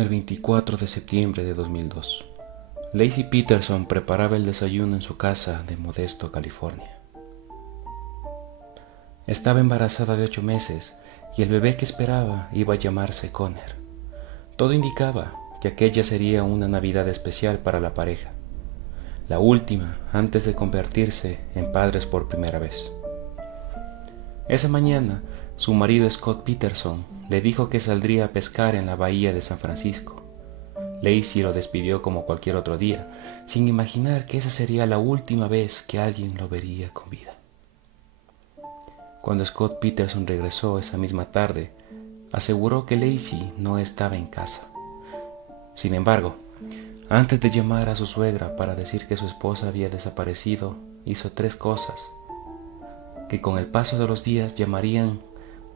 El 24 de septiembre de 2002, Laci Peterson preparaba el desayuno en su casa de Modesto, California. Estaba embarazada de 8 meses y el bebé que esperaba iba a llamarse Connor. Todo indicaba que aquella sería una Navidad especial para la pareja, la última antes de convertirse en padres por primera vez. Esa mañana, su marido Scott Peterson le dijo que saldría a pescar en la bahía de San Francisco. Laci lo despidió como cualquier otro día, sin imaginar que esa sería la última vez que alguien lo vería con vida. Cuando Scott Peterson regresó esa misma tarde, aseguró que Laci no estaba en casa. Sin embargo, antes de llamar a su suegra para decir que su esposa había desaparecido, hizo 3 cosas que con el paso de los días llamarían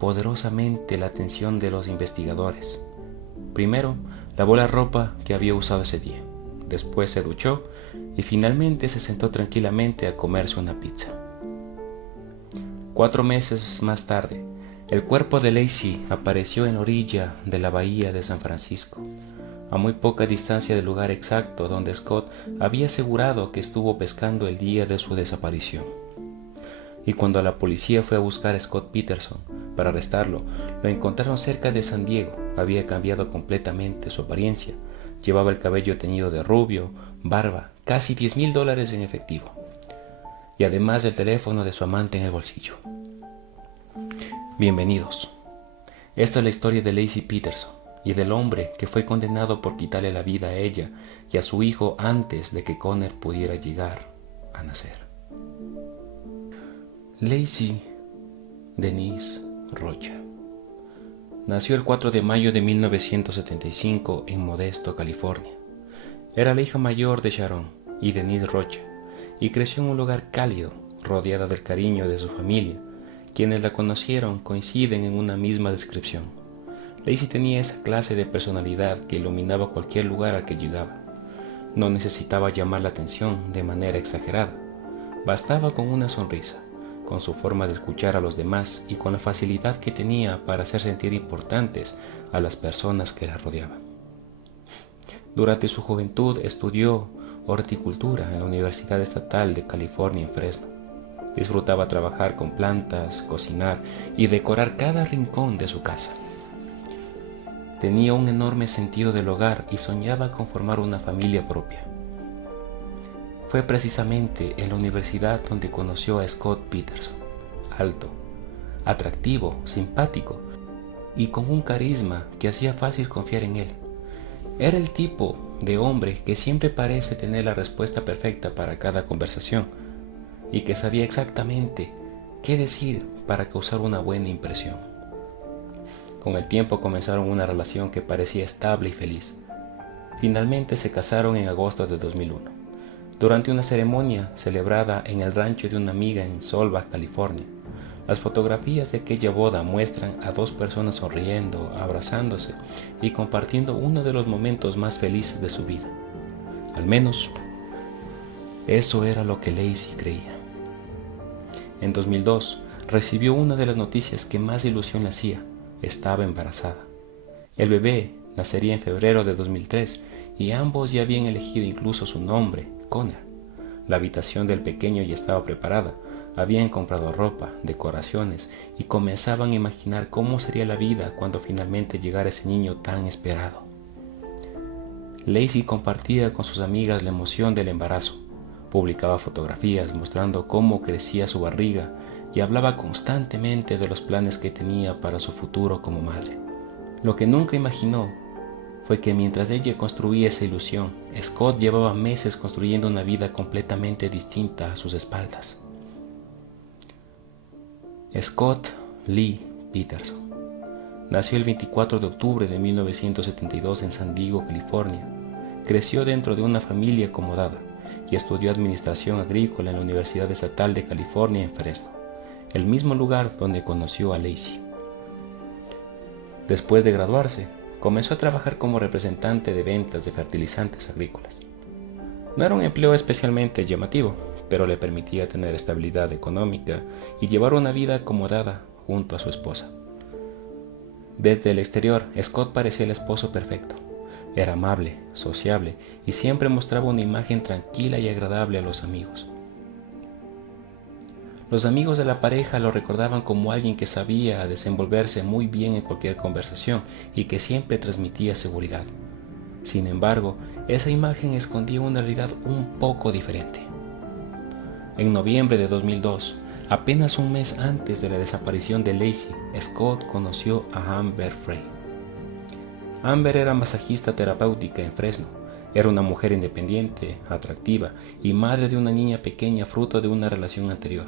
poderosamente la atención de los investigadores. Primero, lavó la ropa que había usado ese día. Después se duchó y finalmente se sentó tranquilamente a comerse una pizza. 4 meses más tarde, el cuerpo de Laci apareció en la orilla de la bahía de San Francisco, a muy poca distancia del lugar exacto donde Scott había asegurado que estuvo pescando el día de su desaparición. Y cuando la policía fue a buscar a Scott Peterson para arrestarlo, lo encontraron cerca de San Diego. Había cambiado completamente su apariencia. Llevaba el cabello teñido de rubio, barba, casi $10,000 en efectivo, y además el teléfono de su amante en el bolsillo. Bienvenidos. Esta es la historia de Laci Peterson y del hombre que fue condenado por quitarle la vida a ella y a su hijo antes de que Connor pudiera llegar a nacer. Laci Denise Rocha nació el 4 de mayo de 1975 en Modesto, California. Era la hija mayor de Sharon y Denise Rocha y creció en un lugar cálido, rodeada del cariño de su familia. Quienes la conocieron coinciden en una misma descripción. Laci tenía esa clase de personalidad que iluminaba cualquier lugar al que llegaba. No necesitaba llamar la atención de manera exagerada. Bastaba con una sonrisa, con su forma de escuchar a los demás y con la facilidad que tenía para hacer sentir importantes a las personas que la rodeaban. Durante su juventud estudió horticultura en la Universidad Estatal de California en Fresno. Disfrutaba trabajar con plantas, cocinar y decorar cada rincón de su casa. Tenía un enorme sentido del hogar y soñaba con formar una familia propia. Fue precisamente en la universidad donde conoció a Scott Peterson, alto, atractivo, simpático y con un carisma que hacía fácil confiar en él. Era el tipo de hombre que siempre parece tener la respuesta perfecta para cada conversación y que sabía exactamente qué decir para causar una buena impresión. Con el tiempo comenzaron una relación que parecía estable y feliz. Finalmente se casaron en agosto de 2001. Durante una ceremonia celebrada en el rancho de una amiga en Solbach, California. Las fotografías de aquella boda muestran a 2 personas sonriendo, abrazándose y compartiendo uno de los momentos más felices de su vida. Al menos, eso era lo que Laci creía. En 2002, recibió una de las noticias que más ilusión le hacía. Estaba embarazada. El bebé nacería en febrero de 2003 y ambos ya habían elegido incluso su nombre, Connor. La habitación del pequeño ya estaba preparada. Habían comprado ropa, decoraciones y comenzaban a imaginar cómo sería la vida cuando finalmente llegara ese niño tan esperado. Laci compartía con sus amigas la emoción del embarazo. Publicaba fotografías mostrando cómo crecía su barriga y hablaba constantemente de los planes que tenía para su futuro como madre. Lo que nunca imaginó fue que mientras ella construía esa ilusión, Scott llevaba meses construyendo una vida completamente distinta a sus espaldas. Scott Lee Peterson nació el 24 de octubre de 1972 en San Diego, California. Creció dentro de una familia acomodada y estudió administración agrícola en la Universidad Estatal de California en Fresno, el mismo lugar donde conoció a Laci. Después de graduarse, comenzó a trabajar como representante de ventas de fertilizantes agrícolas. No era un empleo especialmente llamativo, pero le permitía tener estabilidad económica y llevar una vida acomodada junto a su esposa. Desde el exterior, Scott parecía el esposo perfecto. Era amable, sociable y siempre mostraba una imagen tranquila y agradable a los amigos. Los amigos de la pareja lo recordaban como alguien que sabía desenvolverse muy bien en cualquier conversación y que siempre transmitía seguridad. Sin embargo, esa imagen escondía una realidad un poco diferente. En noviembre de 2002, apenas un mes antes de la desaparición de Lacey, Scott conoció a Amber Frey. Amber era masajista terapéutica en Fresno. Era una mujer independiente, atractiva y madre de una niña pequeña fruto de una relación anterior.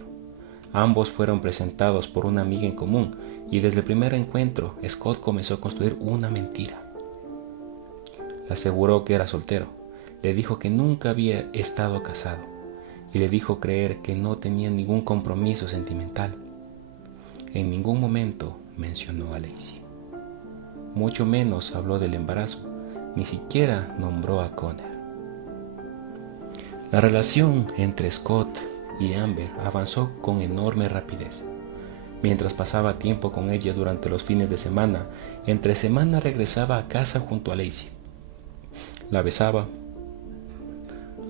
Ambos fueron presentados por una amiga en común y desde el primer encuentro Scott comenzó a construir una mentira. Le aseguró que era soltero, le dijo que nunca había estado casado y le dijo creer que no tenía ningún compromiso sentimental. En ningún momento mencionó a Lacey. Mucho menos habló del embarazo, ni siquiera nombró a Connor. La relación entre Scott y Amber avanzó con enorme rapidez. Mientras pasaba tiempo con ella durante los fines de semana, entre semana regresaba a casa junto a Lacey. La besaba,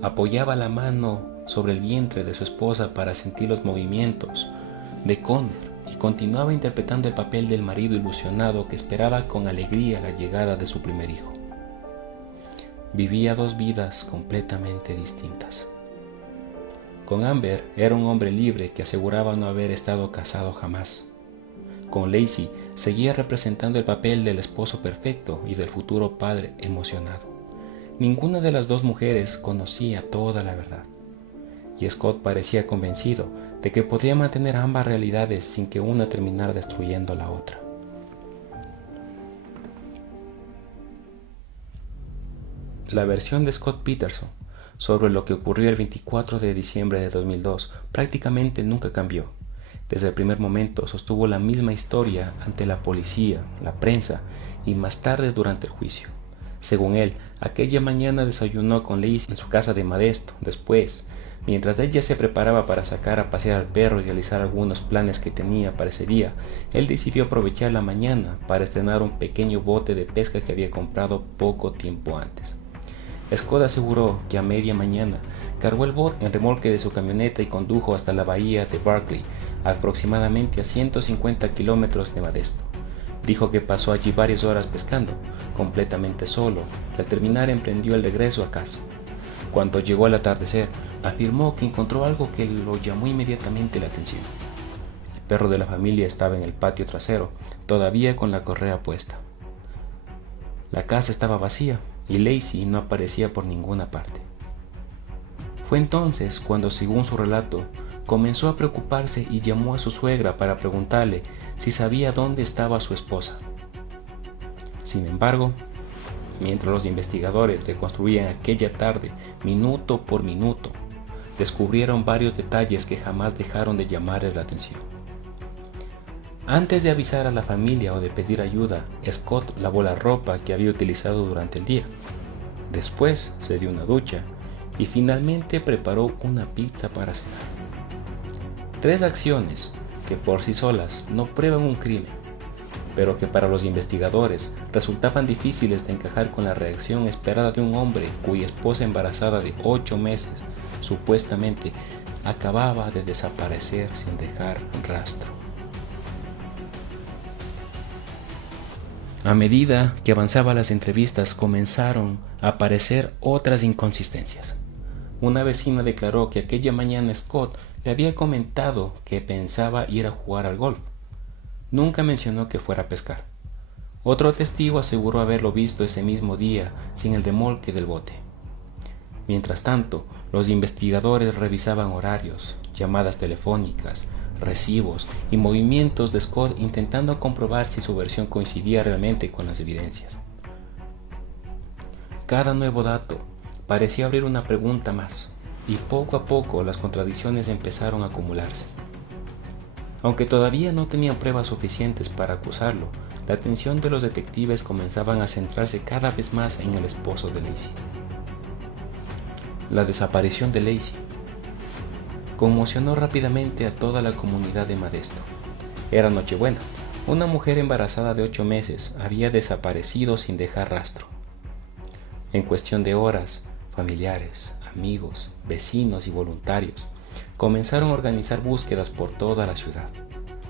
apoyaba la mano sobre el vientre de su esposa para sentir los movimientos de Connor y continuaba interpretando el papel del marido ilusionado que esperaba con alegría la llegada de su primer hijo. Vivía dos vidas completamente distintas. Con Amber era un hombre libre que aseguraba no haber estado casado jamás. Con Lacey seguía representando el papel del esposo perfecto y del futuro padre emocionado. Ninguna de las dos mujeres conocía toda la verdad, y Scott parecía convencido de que podría mantener ambas realidades sin que una terminara destruyendo a la otra. La versión de Scott Peterson sobre lo que ocurrió el 24 de diciembre de 2002 prácticamente nunca cambió. Desde el primer momento sostuvo la misma historia ante la policía, la prensa y más tarde durante el juicio. Según él, aquella mañana desayunó con Lacey en su casa de Modesto. Después, mientras ella se preparaba para sacar a pasear al perro y realizar algunos planes que tenía para ese día, él decidió aprovechar la mañana para estrenar un pequeño bote de pesca que había comprado poco tiempo antes. Scott aseguró que a media mañana cargó el bote en remolque de su camioneta y condujo hasta la bahía de Barkley, aproximadamente a 150 kilómetros de Modesto. Dijo que pasó allí varias horas pescando, completamente solo, que al terminar emprendió el regreso a casa. Cuando llegó al atardecer, afirmó que encontró algo que lo llamó inmediatamente la atención. El perro de la familia estaba en el patio trasero, todavía con la correa puesta. La casa estaba vacía y Lacey no aparecía por ninguna parte. Fue entonces cuando, según su relato, comenzó a preocuparse y llamó a su suegra para preguntarle si sabía dónde estaba su esposa. Sin embargo, mientras los investigadores reconstruían aquella tarde minuto por minuto, descubrieron varios detalles que jamás dejaron de llamarles la atención. Antes de avisar a la familia o de pedir ayuda, Scott lavó la ropa que había utilizado durante el día. Después se dio una ducha y finalmente preparó una pizza para cenar. 3 acciones que por sí solas no prueban un crimen, pero que para los investigadores resultaban difíciles de encajar con la reacción esperada de un hombre cuya esposa embarazada de 8 meses supuestamente acababa de desaparecer sin dejar rastro. A medida que avanzaban las entrevistas comenzaron a aparecer otras inconsistencias. Una vecina declaró que aquella mañana Scott le había comentado que pensaba ir a jugar al golf. Nunca mencionó que fuera a pescar. Otro testigo aseguró haberlo visto ese mismo día sin el remolque del bote. Mientras tanto, los investigadores revisaban horarios, llamadas telefónicas, recibos y movimientos de Scott intentando comprobar si su versión coincidía realmente con las evidencias. Cada nuevo dato parecía abrir una pregunta más, y poco a poco las contradicciones empezaron a acumularse. Aunque todavía no tenían pruebas suficientes para acusarlo, la atención de los detectives comenzaban a centrarse cada vez más en el esposo de Lacey. La desaparición de Lacey conmocionó rápidamente a toda la comunidad de Modesto. Era Nochebuena. Una mujer embarazada de 8 meses había desaparecido sin dejar rastro. En cuestión de horas, familiares, amigos, vecinos y voluntarios comenzaron a organizar búsquedas por toda la ciudad.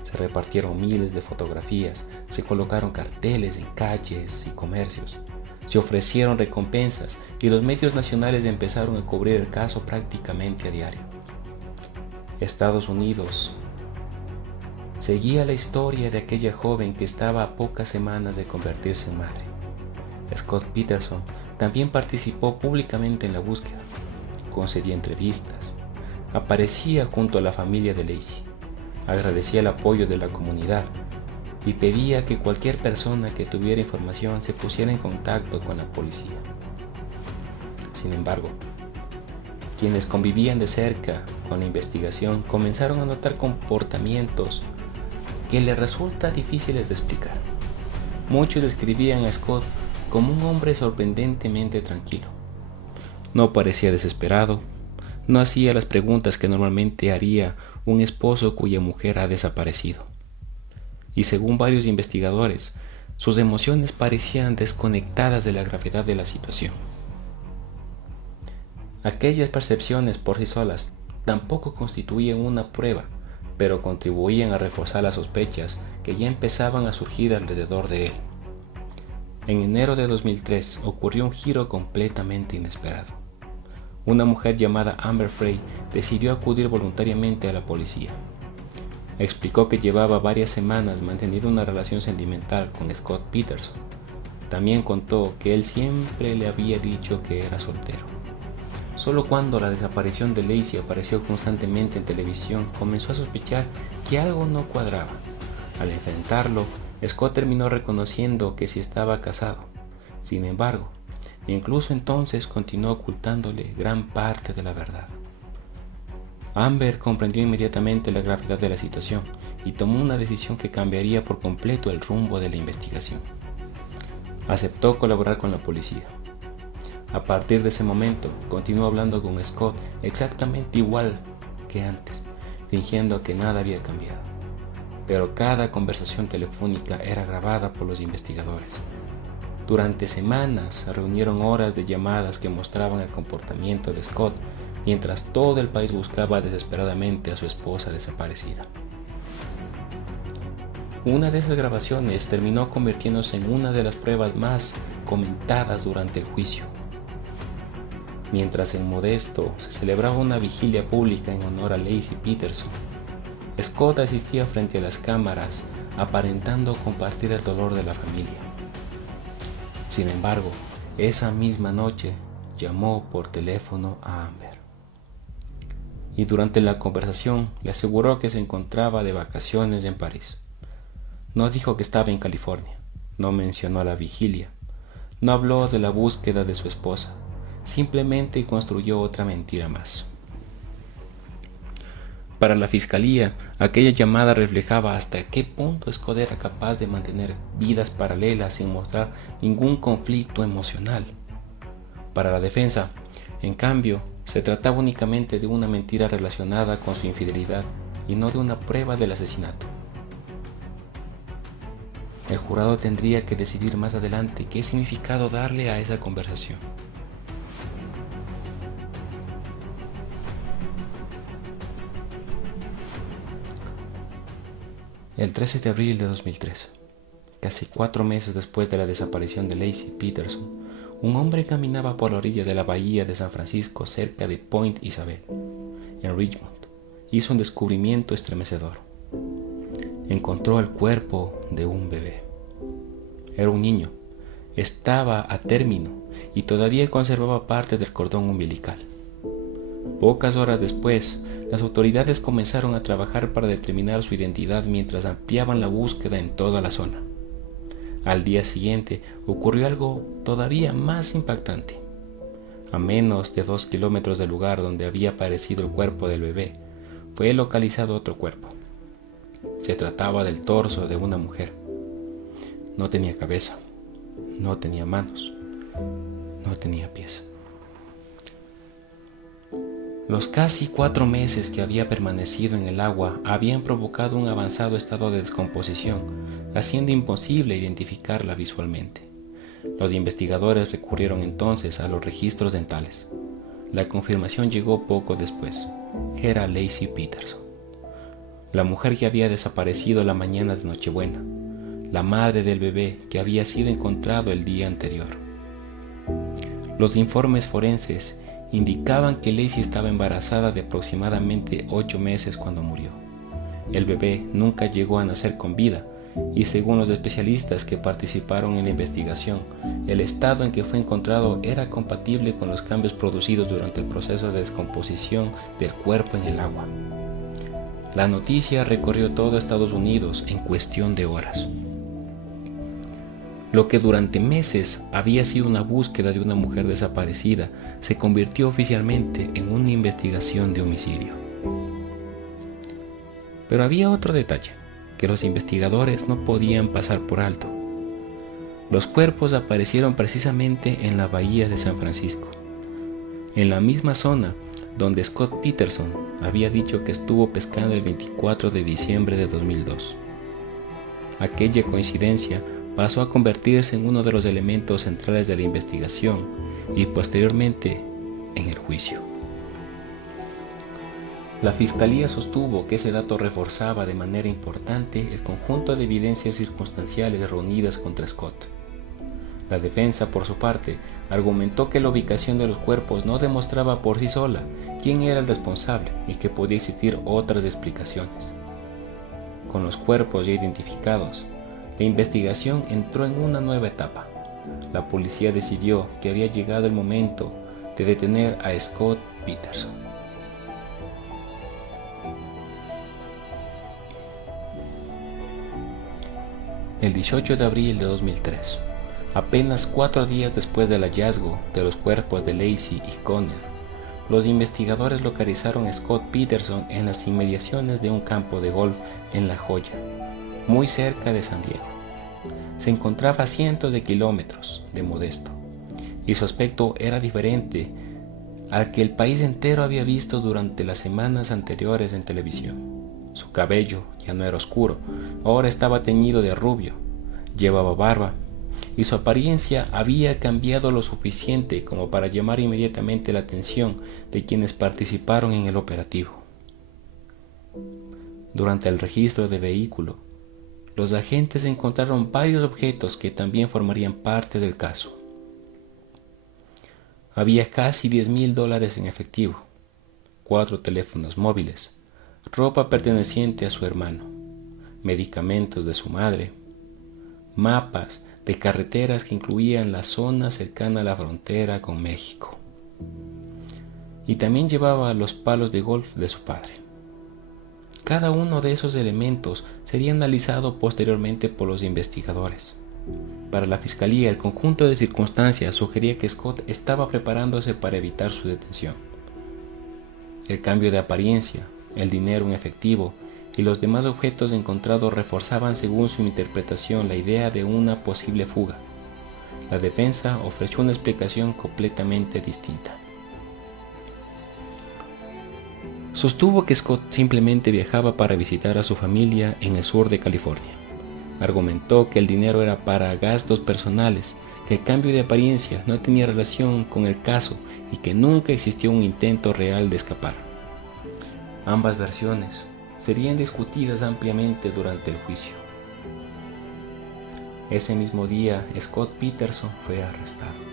Se repartieron miles de fotografías, se colocaron carteles en calles y comercios, se ofrecieron recompensas y los medios nacionales empezaron a cubrir el caso prácticamente a diario. Estados Unidos seguía la historia de aquella joven que estaba a pocas semanas de convertirse en madre. Scott Peterson también participó públicamente en la búsqueda, concedía entrevistas, aparecía junto a la familia de Laci, agradecía el apoyo de la comunidad y pedía que cualquier persona que tuviera información se pusiera en contacto con la policía. Sin embargo, quienes convivían de cerca con la investigación comenzaron a notar comportamientos que les resulta difíciles de explicar. Muchos describían a Scott como un hombre sorprendentemente tranquilo. No parecía desesperado, no hacía las preguntas que normalmente haría un esposo cuya mujer ha desaparecido. Y según varios investigadores, sus emociones parecían desconectadas de la gravedad de la situación. Aquellas percepciones por sí solas tampoco constituían una prueba, pero contribuían a reforzar las sospechas que ya empezaban a surgir alrededor de él. En enero de 2003 ocurrió un giro completamente inesperado. Una mujer llamada Amber Frey decidió acudir voluntariamente a la policía. Explicó que llevaba varias semanas manteniendo una relación sentimental con Scott Peterson. También contó que él siempre le había dicho que era soltero. Solo cuando la desaparición de Laci apareció constantemente en televisión comenzó a sospechar que algo no cuadraba. Al enfrentarlo, Scott terminó reconociendo que sí estaba casado. Sin embargo, incluso entonces continuó ocultándole gran parte de la verdad. Amber comprendió inmediatamente la gravedad de la situación y tomó una decisión que cambiaría por completo el rumbo de la investigación. Aceptó colaborar con la policía. A partir de ese momento, continuó hablando con Scott exactamente igual que antes, fingiendo que nada había cambiado. Pero cada conversación telefónica era grabada por los investigadores. Durante semanas se reunieron horas de llamadas que mostraban el comportamiento de Scott, mientras todo el país buscaba desesperadamente a su esposa desaparecida. Una de esas grabaciones terminó convirtiéndose en una de las pruebas más comentadas durante el juicio. Mientras en Modesto se celebraba una vigilia pública en honor a Laci Peterson, Scott asistía frente a las cámaras, aparentando compartir el dolor de la familia. Sin embargo, esa misma noche llamó por teléfono a Amber. Y durante la conversación le aseguró que se encontraba de vacaciones en París. No dijo que estaba en California, no mencionó la vigilia, no habló de la búsqueda de su esposa, simplemente construyó otra mentira más. Para la fiscalía, aquella llamada reflejaba hasta qué punto Scott era capaz de mantener vidas paralelas sin mostrar ningún conflicto emocional. Para la defensa, en cambio, se trataba únicamente de una mentira relacionada con su infidelidad y no de una prueba del asesinato. El jurado tendría que decidir más adelante qué significado darle a esa conversación. El 13 de abril de 2003, casi 4 meses después de la desaparición de Laci Peterson, un hombre caminaba por la orilla de la bahía de San Francisco cerca de Point Isabel, en Richmond. Hizo un descubrimiento estremecedor. Encontró el cuerpo de un bebé. Era un niño, estaba a término y todavía conservaba parte del cordón umbilical. Pocas horas después, las autoridades comenzaron a trabajar para determinar su identidad mientras ampliaban la búsqueda en toda la zona. Al día siguiente ocurrió algo todavía más impactante. A menos de 2 kilómetros del lugar donde había aparecido el cuerpo del bebé, fue localizado otro cuerpo. Se trataba del torso de una mujer. No tenía cabeza, no tenía manos, no tenía pies. Los casi 4 meses que había permanecido en el agua habían provocado un avanzado estado de descomposición, haciendo imposible identificarla visualmente. Los investigadores recurrieron entonces a los registros dentales. La confirmación llegó poco después. Era Laci Peterson, la mujer que había desaparecido la mañana de Nochebuena, la madre del bebé que había sido encontrado el día anterior. Los informes forenses indicaban que Laci estaba embarazada de aproximadamente 8 meses cuando murió. El bebé nunca llegó a nacer con vida y, según los especialistas que participaron en la investigación, el estado en que fue encontrado era compatible con los cambios producidos durante el proceso de descomposición del cuerpo en el agua. La noticia recorrió todo Estados Unidos en cuestión de horas. Lo que durante meses había sido una búsqueda de una mujer desaparecida se convirtió oficialmente en una investigación de homicidio. Pero había otro detalle que los investigadores no podían pasar por alto. Los cuerpos aparecieron precisamente en la bahía de San Francisco, en la misma zona donde Scott Peterson había dicho que estuvo pescando el 24 de diciembre de 2002. Aquella coincidencia pasó a convertirse en uno de los elementos centrales de la investigación y posteriormente en el juicio. La Fiscalía sostuvo que ese dato reforzaba de manera importante el conjunto de evidencias circunstanciales reunidas contra Scott. La defensa, por su parte, argumentó que la ubicación de los cuerpos no demostraba por sí sola quién era el responsable y que podía existir otras explicaciones. Con los cuerpos ya identificados, la investigación entró en una nueva etapa. La policía decidió que había llegado el momento de detener a Scott Peterson. El 18 de abril de 2003, apenas 4 días después del hallazgo de los cuerpos de Laci y Conner, los investigadores localizaron a Scott Peterson en las inmediaciones de un campo de golf en La Joya, muy cerca de San Diego. Se encontraba a cientos de kilómetros de Modesto, y su aspecto era diferente al que el país entero había visto durante las semanas anteriores en televisión. Su cabello ya no era oscuro, ahora estaba teñido de rubio, llevaba barba, y su apariencia había cambiado lo suficiente como para llamar inmediatamente la atención de quienes participaron en el operativo. Durante el registro de vehículo, los agentes encontraron varios objetos que también formarían parte del caso. Había casi $10,000 en efectivo, 4 teléfonos móviles, ropa perteneciente a su hermano, medicamentos de su madre, mapas de carreteras que incluían la zona cercana a la frontera con México. Y también llevaba los palos de golf de su padre. Cada uno de esos elementos sería analizado posteriormente por los investigadores. Para la fiscalía, el conjunto de circunstancias sugería que Scott estaba preparándose para evitar su detención. El cambio de apariencia, el dinero en efectivo y los demás objetos encontrados reforzaban según su interpretación la idea de una posible fuga. La defensa ofreció una explicación completamente distinta. Sostuvo que Scott simplemente viajaba para visitar a su familia en el sur de California. Argumentó que el dinero era para gastos personales, que el cambio de apariencia no tenía relación con el caso y que nunca existió un intento real de escapar. Ambas versiones serían discutidas ampliamente durante el juicio. Ese mismo día, Scott Peterson fue arrestado.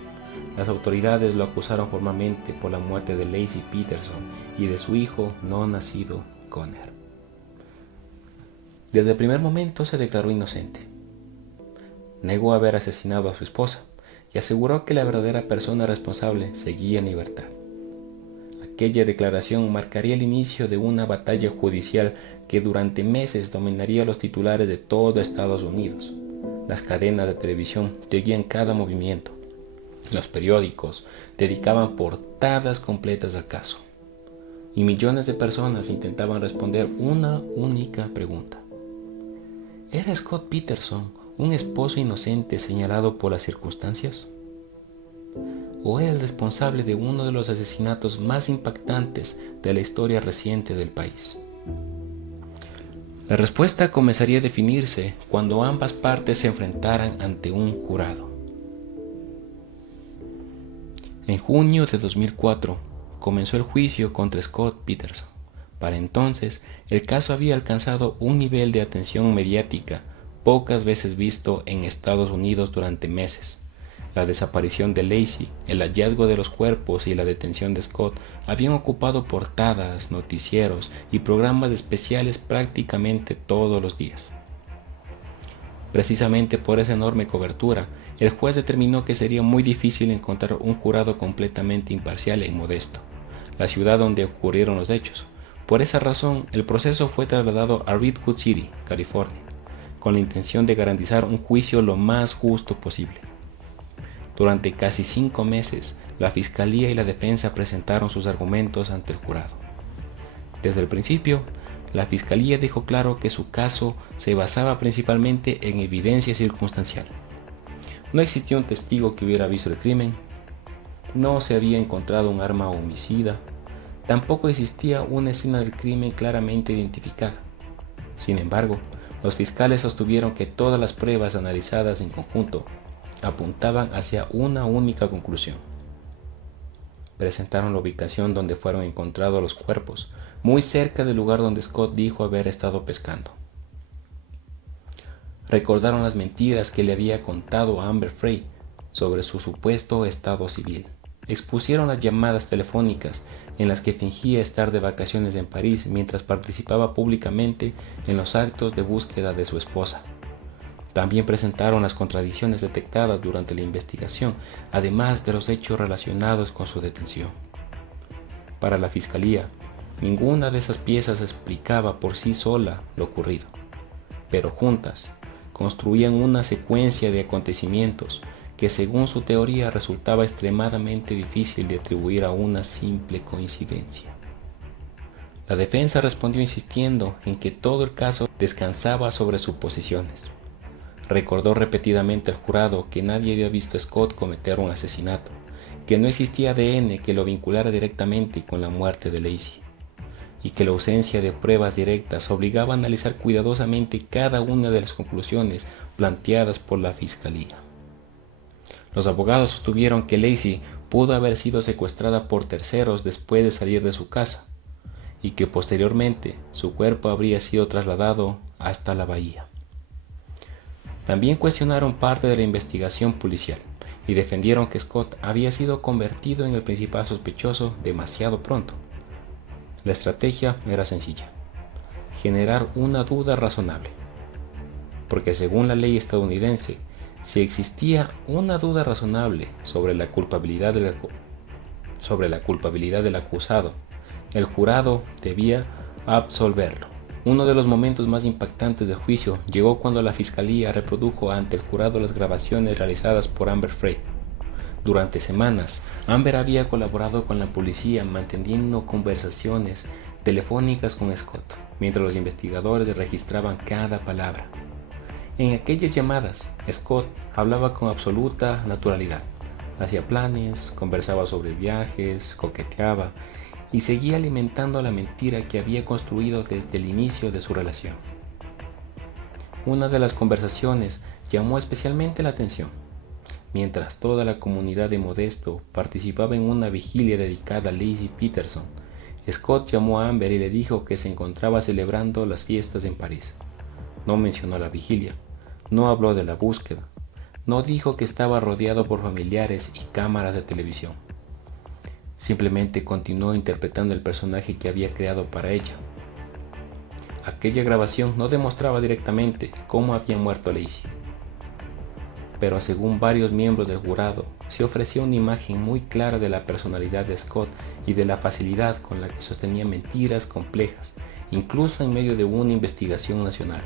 Las autoridades lo acusaron formalmente por la muerte de Laci Peterson y de su hijo no nacido, Conner. Desde el primer momento se declaró inocente. Negó haber asesinado a su esposa y aseguró que la verdadera persona responsable seguía en libertad. Aquella declaración marcaría el inicio de una batalla judicial que durante meses dominaría los titulares de todo Estados Unidos. Las cadenas de televisión seguían cada movimiento. Los periódicos dedicaban portadas completas al caso. Y millones de personas intentaban responder una única pregunta. ¿Era Scott Peterson un esposo inocente señalado por las circunstancias? ¿O era el responsable de uno de los asesinatos más impactantes de la historia reciente del país? La respuesta comenzaría a definirse cuando ambas partes se enfrentaran ante un jurado. En junio de 2004 comenzó el juicio contra Scott Peterson. Para entonces, el caso había alcanzado un nivel de atención mediática pocas veces visto en Estados Unidos durante meses. La desaparición de Laci, el hallazgo de los cuerpos y la detención de Scott habían ocupado portadas, noticieros y programas especiales prácticamente todos los días. Precisamente por esa enorme cobertura, el juez determinó que sería muy difícil encontrar un jurado completamente imparcial en Modesto, la ciudad donde ocurrieron los hechos. Por esa razón, el proceso fue trasladado a Redwood City, California, con la intención de garantizar un juicio lo más justo posible. Durante casi 5 meses, la Fiscalía y la defensa presentaron sus argumentos ante el jurado. Desde el principio, la Fiscalía dejó claro que su caso se basaba principalmente en evidencia circunstancial. No existía un testigo que hubiera visto el crimen, no se había encontrado un arma homicida, tampoco existía una escena del crimen claramente identificada. Sin embargo, los fiscales sostuvieron que todas las pruebas analizadas en conjunto apuntaban hacia una única conclusión. Presentaron la ubicación donde fueron encontrados los cuerpos, muy cerca del lugar donde Scott dijo haber estado pescando. Recordaron las mentiras que le había contado a Amber Frey sobre su supuesto estado civil. Expusieron las llamadas telefónicas en las que fingía estar de vacaciones en París mientras participaba públicamente en los actos de búsqueda de su esposa. También presentaron las contradicciones detectadas durante la investigación, además de los hechos relacionados con su detención. Para la Fiscalía, ninguna de esas piezas explicaba por sí sola lo ocurrido, pero juntas construían una secuencia de acontecimientos que según su teoría resultaba extremadamente difícil de atribuir a una simple coincidencia. La defensa respondió insistiendo en que todo el caso descansaba sobre suposiciones. Recordó repetidamente al jurado que nadie había visto a Scott cometer un asesinato, que no existía ADN que lo vinculara directamente con la muerte de Laci, y que la ausencia de pruebas directas obligaba a analizar cuidadosamente cada una de las conclusiones planteadas por la Fiscalía. Los abogados sostuvieron que Laci pudo haber sido secuestrada por terceros después de salir de su casa, y que posteriormente su cuerpo habría sido trasladado hasta la bahía. También cuestionaron parte de la investigación policial y defendieron que Scott había sido convertido en el principal sospechoso demasiado pronto. La estrategia era sencilla: generar una duda razonable, porque según la ley estadounidense, si existía una duda razonable sobre la culpabilidad del acusado, el jurado debía absolverlo. Uno de los momentos más impactantes del juicio llegó cuando la Fiscalía reprodujo ante el jurado las grabaciones realizadas por Amber Frey. Durante semanas, Amber había colaborado con la policía manteniendo conversaciones telefónicas con Scott, mientras los investigadores registraban cada palabra. En aquellas llamadas, Scott hablaba con absoluta naturalidad. Hacía planes, conversaba sobre viajes, coqueteaba y seguía alimentando la mentira que había construido desde el inicio de su relación. Una de las conversaciones llamó especialmente la atención. Mientras toda la comunidad de Modesto participaba en una vigilia dedicada a Laci Peterson, Scott llamó a Amber y le dijo que se encontraba celebrando las fiestas en París. No mencionó la vigilia, no habló de la búsqueda, no dijo que estaba rodeado por familiares y cámaras de televisión. Simplemente continuó interpretando el personaje que había creado para ella. Aquella grabación no demostraba directamente cómo había muerto Laci, pero según varios miembros del jurado, se ofrecía una imagen muy clara de la personalidad de Scott y de la facilidad con la que sostenía mentiras complejas, incluso en medio de una investigación nacional.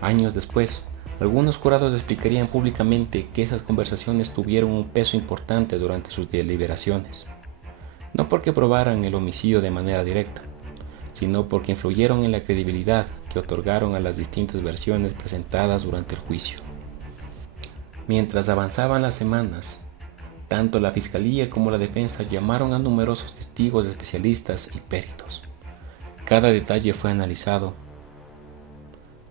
Años después, algunos jurados explicarían públicamente que esas conversaciones tuvieron un peso importante durante sus deliberaciones, no porque probaran el homicidio de manera directa, sino porque influyeron en la credibilidad que otorgaron a las distintas versiones presentadas durante el juicio. Mientras avanzaban las semanas, tanto la Fiscalía como la defensa llamaron a numerosos testigos, especialistas y peritos. Cada detalle fue analizado.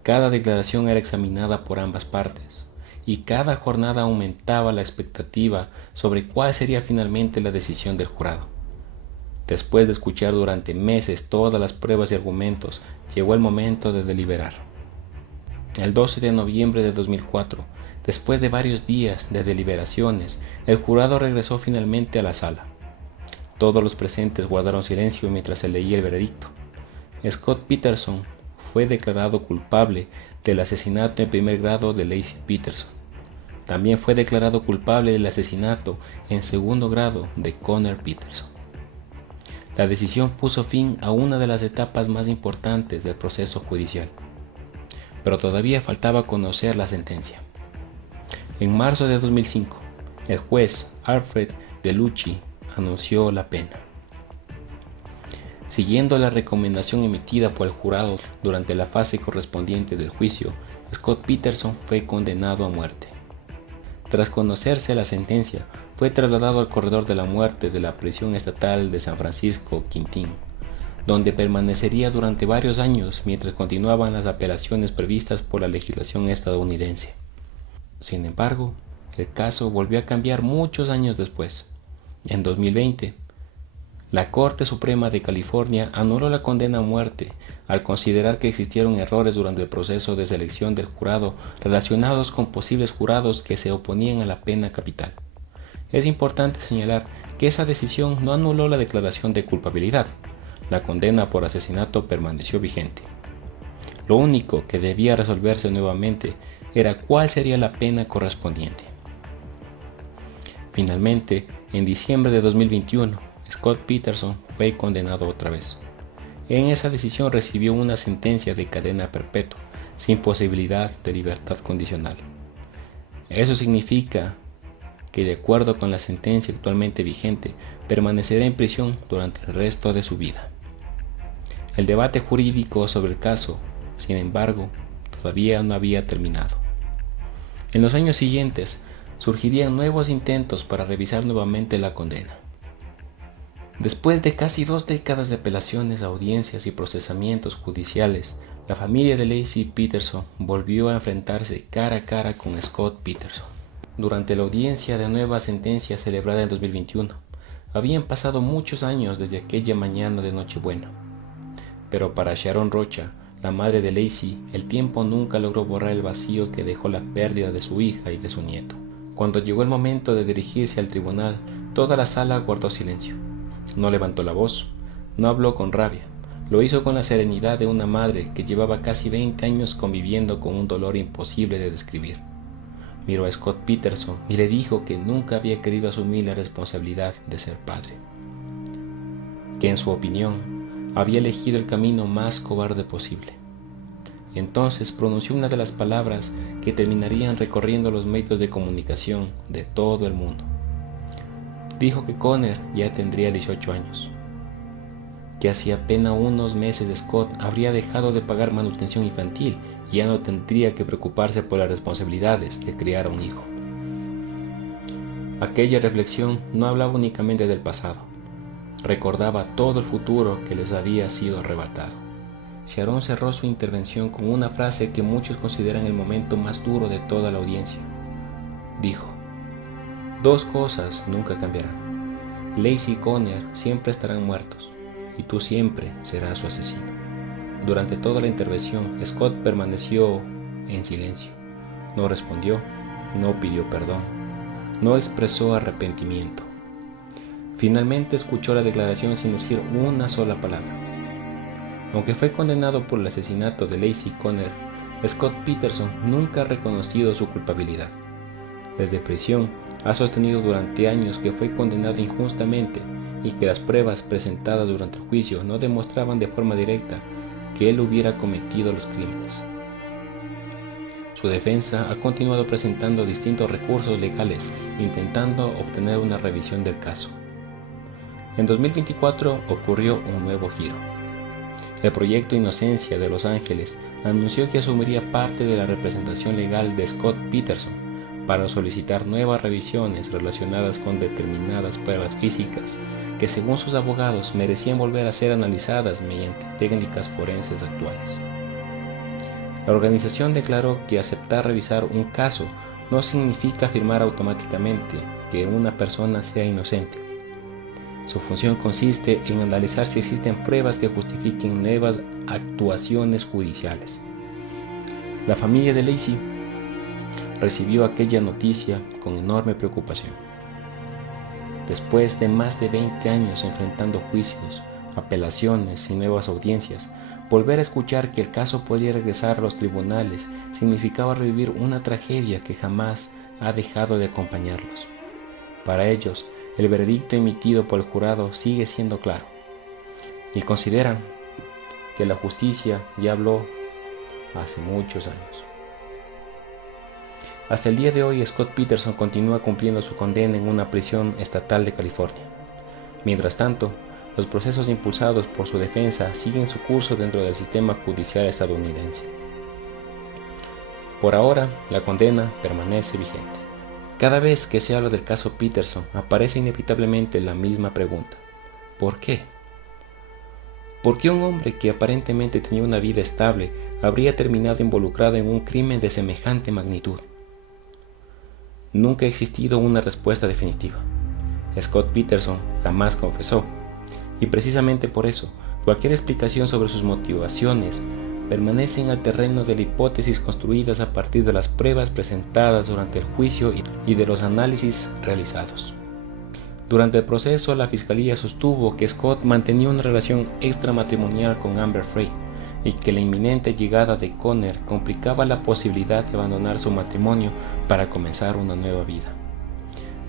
Cada declaración era examinada por ambas partes, y cada jornada aumentaba la expectativa sobre cuál sería finalmente la decisión del jurado. Después de escuchar durante meses todas las pruebas y argumentos, llegó el momento de deliberar. El 12 de noviembre de 2004, después de varios días de deliberaciones, el jurado regresó finalmente a la sala. Todos los presentes guardaron silencio mientras se leía el veredicto. Scott Peterson fue declarado culpable del asesinato en primer grado de Laci Peterson. También fue declarado culpable del asesinato en segundo grado de Conner Peterson. La decisión puso fin a una de las etapas más importantes del proceso judicial, pero todavía faltaba conocer la sentencia. En marzo de 2005, el juez Alfred DeLucci anunció la pena. Siguiendo la recomendación emitida por el jurado durante la fase correspondiente del juicio, Scott Peterson fue condenado a muerte. Tras conocerse la sentencia, fue trasladado al corredor de la muerte de la prisión estatal de San Francisco Quintín, donde permanecería durante varios años mientras continuaban las apelaciones previstas por la legislación estadounidense. Sin embargo, el caso volvió a cambiar muchos años después. En 2020, la Corte Suprema de California anuló la condena a muerte al considerar que existieron errores durante el proceso de selección del jurado relacionados con posibles jurados que se oponían a la pena capital. Es importante señalar que esa decisión no anuló la declaración de culpabilidad. La condena por asesinato permaneció vigente. Lo único que debía resolverse nuevamente era cuál sería la pena correspondiente. Finalmente, en diciembre de 2021, Scott Peterson fue condenado otra vez. En esa decisión recibió una sentencia de cadena perpetua, sin posibilidad de libertad condicional. Eso significa que, de acuerdo con la sentencia actualmente vigente, permanecerá en prisión durante el resto de su vida. El debate jurídico sobre el caso, sin embargo, todavía no había terminado. En los años siguientes, surgirían nuevos intentos para revisar nuevamente la condena. Después de casi 2 décadas de apelaciones, audiencias y procesamientos judiciales, la familia de Laci Peterson volvió a enfrentarse cara a cara con Scott Peterson. Durante la audiencia de nueva sentencia celebrada en 2021, habían pasado muchos años desde aquella mañana de Nochebuena. Pero para Sharon Rocha, la madre de Laci, el tiempo nunca logró borrar el vacío que dejó la pérdida de su hija y de su nieto. Cuando llegó el momento de dirigirse al tribunal, toda la sala guardó silencio. No levantó la voz, no habló con rabia, lo hizo con la serenidad de una madre que llevaba casi 20 años conviviendo con un dolor imposible de describir. Miró a Scott Peterson y le dijo que nunca había querido asumir la responsabilidad de ser padre, que en su opinión había elegido el camino más cobarde posible. Entonces pronunció una de las palabras que terminarían recorriendo los medios de comunicación de todo el mundo. Dijo que Conner ya tendría 18 años, que hacía apenas unos meses Scott habría dejado de pagar manutención infantil y ya no tendría que preocuparse por las responsabilidades de criar a un hijo. Aquella reflexión no hablaba únicamente del pasado, recordaba todo el futuro que les había sido arrebatado. Sharon cerró su intervención con una frase que muchos consideran el momento más duro de toda la audiencia. Dijo: 2 cosas nunca cambiarán. Laci y Conner siempre estarán muertos, y tú siempre serás su asesino. Durante toda la intervención, Scott permaneció en silencio. No respondió, no pidió perdón, no expresó arrepentimiento. Finalmente escuchó la declaración sin decir una sola palabra. Aunque fue condenado por el asesinato de Laci y Conner, Scott Peterson nunca ha reconocido su culpabilidad. Desde prisión, ha sostenido durante años que fue condenado injustamente y que las pruebas presentadas durante el juicio no demostraban de forma directa que él hubiera cometido los crímenes. Su defensa ha continuado presentando distintos recursos legales intentando obtener una revisión del caso. En 2024 ocurrió un nuevo giro. El Proyecto Inocencia de Los Ángeles anunció que asumiría parte de la representación legal de Scott Peterson para solicitar nuevas revisiones relacionadas con determinadas pruebas físicas que, según sus abogados, merecían volver a ser analizadas mediante técnicas forenses actuales. La organización declaró que aceptar revisar un caso no significa afirmar automáticamente que una persona sea inocente. Su función consiste en analizar si existen pruebas que justifiquen nuevas actuaciones judiciales. La familia de Laci recibió aquella noticia con enorme preocupación. Después de más de 20 años enfrentando juicios, apelaciones y nuevas audiencias, volver a escuchar que el caso podría regresar a los tribunales significaba revivir una tragedia que jamás ha dejado de acompañarlos. Para ellos, el veredicto emitido por el jurado sigue siendo claro, y consideran que la justicia ya habló hace muchos años. Hasta el día de hoy, Scott Peterson continúa cumpliendo su condena en una prisión estatal de California. Mientras tanto, los procesos impulsados por su defensa siguen su curso dentro del sistema judicial estadounidense. Por ahora, la condena permanece vigente. Cada vez que se habla del caso Peterson, aparece inevitablemente la misma pregunta: ¿por qué? ¿Por qué un hombre que aparentemente tenía una vida estable habría terminado involucrado en un crimen de semejante magnitud? Nunca ha existido una respuesta definitiva. Scott Peterson jamás confesó, y precisamente por eso, cualquier explicación sobre sus motivaciones permanece en el terreno de la hipótesis construidas a partir de las pruebas presentadas durante el juicio y de los análisis realizados. Durante el proceso, la fiscalía sostuvo que Scott mantenía una relación extramatrimonial con Amber Frey y que la inminente llegada de Conner complicaba la posibilidad de abandonar su matrimonio para comenzar una nueva vida.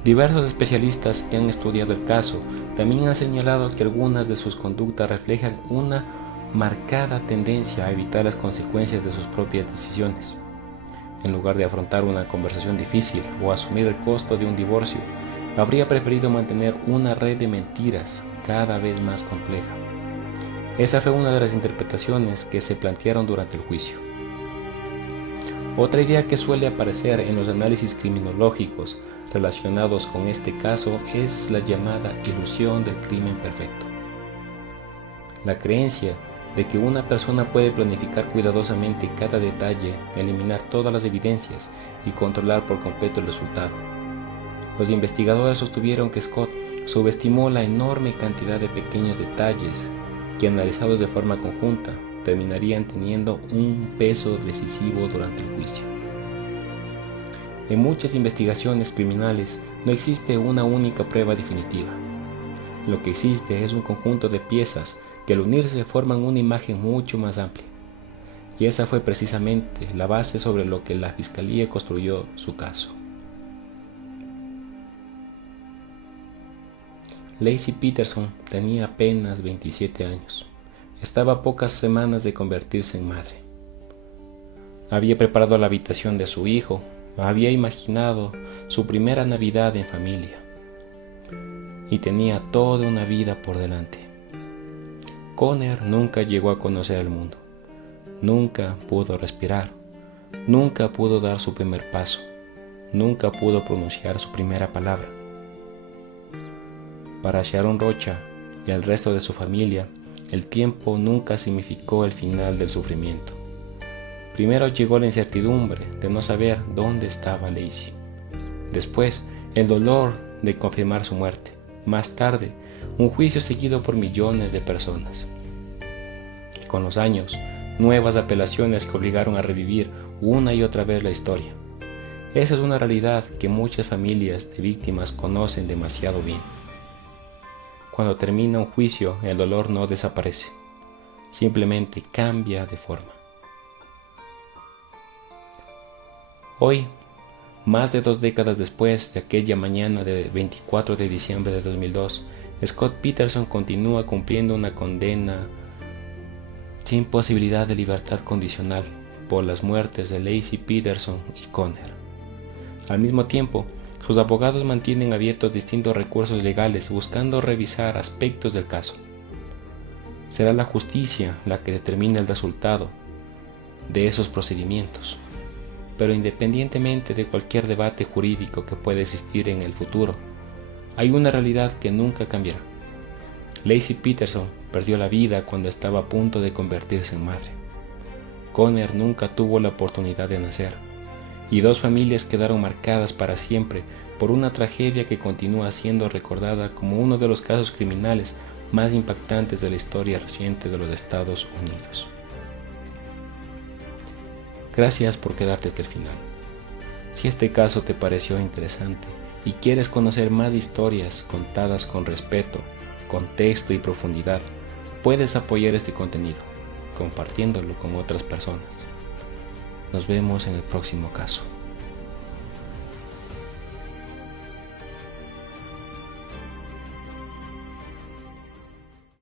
Diversos especialistas que han estudiado el caso también han señalado que algunas de sus conductas reflejan una marcada tendencia a evitar las consecuencias de sus propias decisiones. En lugar de afrontar una conversación difícil o asumir el costo de un divorcio, habría preferido mantener una red de mentiras cada vez más compleja. Esa fue una de las interpretaciones que se plantearon durante el juicio. Otra idea que suele aparecer en los análisis criminológicos relacionados con este caso es la llamada ilusión del crimen perfecto. La creencia de que una persona puede planificar cuidadosamente cada detalle, eliminar todas las evidencias y controlar por completo el resultado. Los investigadores sostuvieron que Scott subestimó la enorme cantidad de pequeños detalles que, analizados de forma conjunta, terminarían teniendo un peso decisivo durante el juicio. En muchas investigaciones criminales no existe una única prueba definitiva. Lo que existe es un conjunto de piezas que al unirse forman una imagen mucho más amplia. Y esa fue precisamente la base sobre lo que la fiscalía construyó su caso. Laci Peterson tenía apenas 27 años. Estaba a pocas semanas de convertirse en madre. Había preparado la habitación de su hijo, había imaginado su primera Navidad en familia y tenía toda una vida por delante. Conner nunca llegó a conocer el mundo, nunca pudo respirar, nunca pudo dar su primer paso, nunca pudo pronunciar su primera palabra. Para Sharon Rocha y el resto de su familia, el tiempo nunca significó el final del sufrimiento. Primero llegó la incertidumbre de no saber dónde estaba Laci. Después, el dolor de confirmar su muerte. Más tarde, un juicio seguido por millones de personas. Con los años, nuevas apelaciones que obligaron a revivir una y otra vez la historia. Esa es una realidad que muchas familias de víctimas conocen demasiado bien. Cuando termina un juicio, el dolor no desaparece, simplemente cambia de forma. Hoy, más de 2 décadas después de aquella mañana de 24 de diciembre de 2002, Scott Peterson continúa cumpliendo una condena sin posibilidad de libertad condicional por las muertes de Laci Peterson y Conner. Al mismo tiempo, sus abogados mantienen abiertos distintos recursos legales buscando revisar aspectos del caso. Será la justicia la que determine el resultado de esos procedimientos. Pero independientemente de cualquier debate jurídico que pueda existir en el futuro, hay una realidad que nunca cambiará. Laci Peterson perdió la vida cuando estaba a punto de convertirse en madre. Conner nunca tuvo la oportunidad de nacer, y 2 familias quedaron marcadas para siempre por una tragedia que continúa siendo recordada como uno de los casos criminales más impactantes de la historia reciente de los Estados Unidos. Gracias por quedarte hasta el final. Si este caso te pareció interesante y quieres conocer más historias contadas con respeto, contexto y profundidad, puedes apoyar este contenido compartiéndolo con otras personas. Nos vemos en el próximo caso.